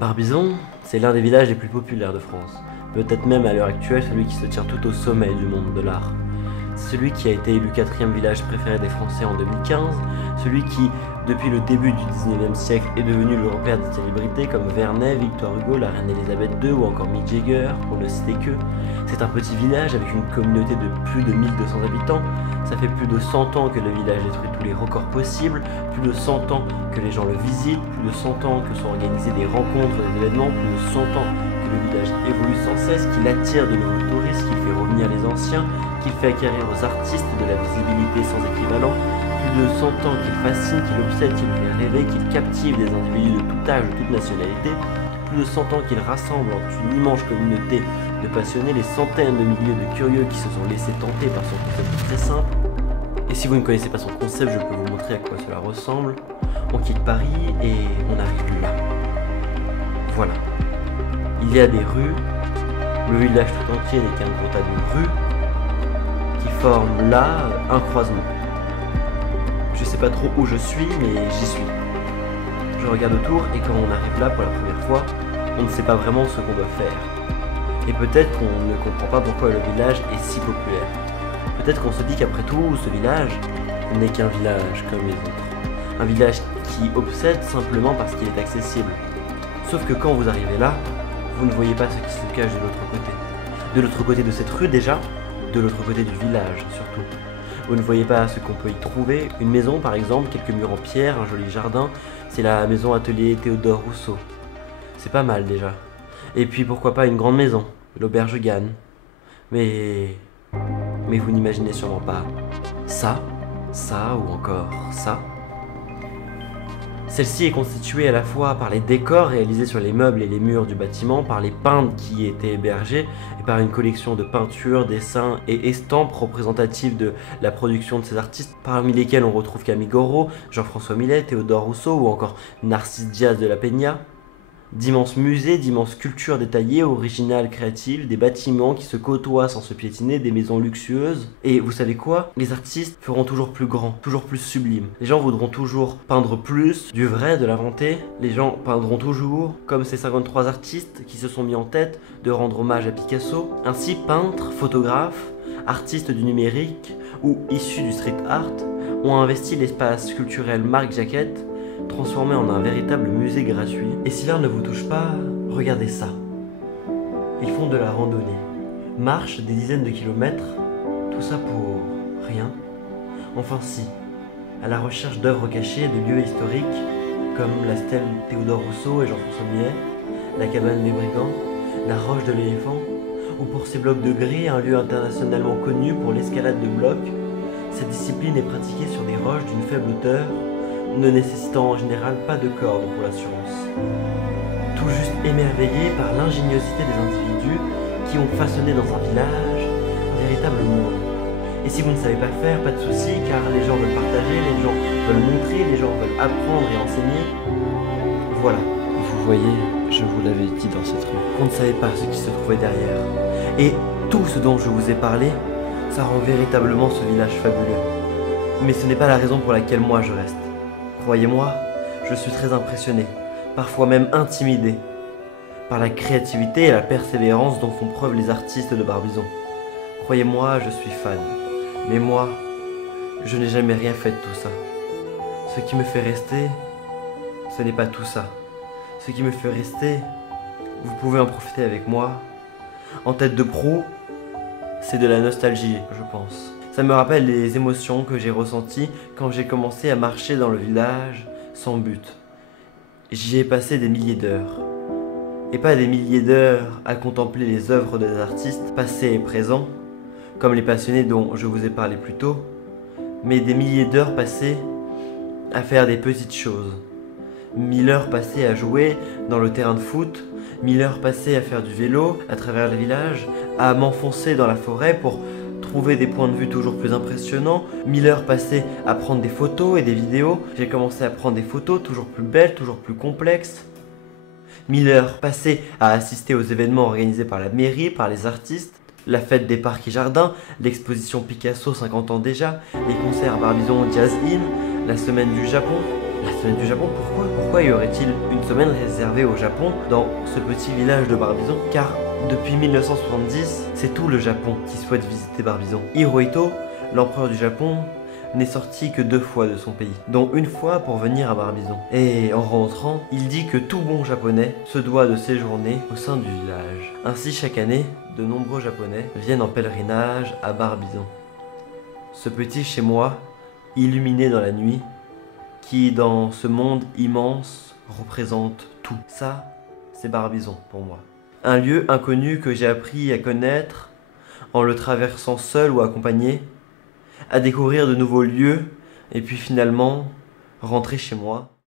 Barbizon, c'est l'un des villages les plus populaires de France. Peut-être même à l'heure actuelle celui qui se tient tout au sommet du monde de l'art. C'est celui qui a été élu 4e village préféré des Français en 2015, celui qui, depuis le début du 19e siècle, est devenu le repère de célébrités comme Vernet, Victor Hugo, la reine Elisabeth II ou encore Mick Jagger, pour ne citer que. C'est un petit village avec une communauté de plus de 1200 habitants. Ça fait plus de 100 ans que le village détruit tous les records possibles, plus de 100 ans que les gens le visitent, plus de 100 ans que sont organisées des rencontres, des événements, plus de 100 ans que le village évolue sans cesse, qu'il attire de nouveaux touristes, qu'il fait revenir les anciens, qu'il fait acquérir aux artistes de la visibilité sans équivalent, plus de 100 ans qu'il fascine, qu'il obsède, qu'il fait rêver, qu'il captive des individus de tout âge, de toute nationalité, plus de 100 ans qu'il rassemble en une immense communauté de passionnés, les centaines de milliers de curieux qui se sont laissés tenter par son concept très simple. Et si vous ne connaissez pas son concept, je peux vous montrer à quoi cela ressemble. On quitte Paris et on arrive là. Voilà. Il y a des rues, le village tout entier n'est qu'un gros tas de rues qui forment là un croisement. Je sais pas trop où je suis, mais j'y suis. Je regarde autour et quand on arrive là pour la première fois, on ne sait pas vraiment ce qu'on doit faire. Et peut-être qu'on ne comprend pas pourquoi le village est si populaire. Peut-être qu'on se dit qu'après tout, ce village n'est qu'un village comme les autres. Un village qui obsède simplement parce qu'il est accessible. Sauf que quand vous arrivez là, vous ne voyez pas ce qui se cache de l'autre côté. De l'autre côté de cette rue déjà, de l'autre côté du village surtout. Vous ne voyez pas ce qu'on peut y trouver. Une maison par exemple, quelques murs en pierre, un joli jardin. C'est la maison atelier Théodore Rousseau. C'est pas mal déjà. Et puis pourquoi pas une grande maison, l'auberge Gann. Mais vous n'imaginez sûrement pas ça ou encore ça. Celle-ci est constituée à la fois par les décors réalisés sur les meubles et les murs du bâtiment, par les peintres qui y étaient hébergés, et par une collection de peintures, dessins et estampes représentatives de la production de ces artistes, parmi lesquels on retrouve Camille Corot, Jean-François Millet, Théodore Rousseau ou encore Narcisse Diaz de la Peña. D'immenses musées, d'immenses sculptures détaillées, originales, créatives, des bâtiments qui se côtoient sans se piétiner, des maisons luxueuses. Et vous savez quoi? Les artistes feront toujours plus grand, toujours plus sublime. Les gens voudront toujours peindre plus, du vrai, de l'inventé. Les gens peindront toujours, comme ces 53 artistes qui se sont mis en tête de rendre hommage à Picasso. Ainsi, peintres, photographes, artistes du numérique ou issus du street art ont investi l'espace culturel Marc Jacquette, transformé en un véritable musée gratuit. Et si l'art ne vous touche pas, regardez ça. Ils font de la randonnée, marchent des dizaines de kilomètres, tout ça pour rien. Enfin si, à la recherche d'œuvres cachées, de lieux historiques, comme la stèle Théodore Rousseau et Jean-François Millet, la cabane des brigands, la roche de l'éléphant, ou pour ces blocs de gris, un lieu internationalement connu pour l'escalade de blocs. Cette discipline est pratiquée sur des roches d'une faible hauteur, ne nécessitant en général pas de corde pour l'assurance. Tout juste émerveillé par l'ingéniosité des individus qui ont façonné dans un village un véritable monde. Et si vous ne savez pas faire, pas de souci, car les gens veulent partager, les gens veulent montrer, les gens veulent apprendre et enseigner. Voilà. Vous voyez, je vous l'avais dit dans cette rue. On ne savait pas ce qui se trouvait derrière. Et tout ce dont je vous ai parlé, ça rend véritablement ce village fabuleux. Mais ce n'est pas la raison pour laquelle moi je reste. Croyez-moi, je suis très impressionné, parfois même intimidé, par la créativité et la persévérance dont font preuve les artistes de Barbizon. Croyez-moi, je suis fan. Mais moi, je n'ai jamais rien fait de tout ça. Ce qui me fait rester, ce n'est pas tout ça. Ce qui me fait rester, vous pouvez en profiter avec moi. En tête de proue, c'est de la nostalgie, je pense. Ça me rappelle les émotions que j'ai ressenties quand j'ai commencé à marcher dans le village sans but. J'y ai passé des milliers d'heures. Et pas des milliers d'heures à contempler les œuvres des artistes passés et présents, comme les passionnés dont je vous ai parlé plus tôt, mais des milliers d'heures passées à faire des petites choses. 1000 heures passées à jouer dans le terrain de foot, 1000 heures passées à faire du vélo à travers le village, à m'enfoncer dans la forêt pour trouver des points de vue toujours plus impressionnants, 1000 heures passées à prendre des photos et des vidéos. J'ai commencé à prendre des photos toujours plus belles, toujours plus complexes. 1000 heures passées à assister aux événements organisés par la mairie, par les artistes, la fête des parcs et jardins, l'exposition Picasso 50 ans déjà, les concerts Barbizon Jazz In, la semaine du Japon, La semaine du Japon, pourquoi y aurait-il une semaine réservée au Japon dans ce petit village de Barbizon? Car depuis 1970, c'est tout le Japon qui souhaite visiter Barbizon. Hirohito, l'empereur du Japon, n'est sorti que 2 fois de son pays, dont une fois pour venir à Barbizon. Et en rentrant, il dit que tout bon japonais se doit de séjourner au sein du village. Ainsi, chaque année, de nombreux japonais viennent en pèlerinage à Barbizon. Ce petit chez moi, illuminé dans la nuit, qui dans ce monde immense représente tout. Ça, c'est Barbizon pour moi. Un lieu inconnu que j'ai appris à connaître en le traversant seul ou accompagné, à découvrir de nouveaux lieux et puis finalement rentrer chez moi.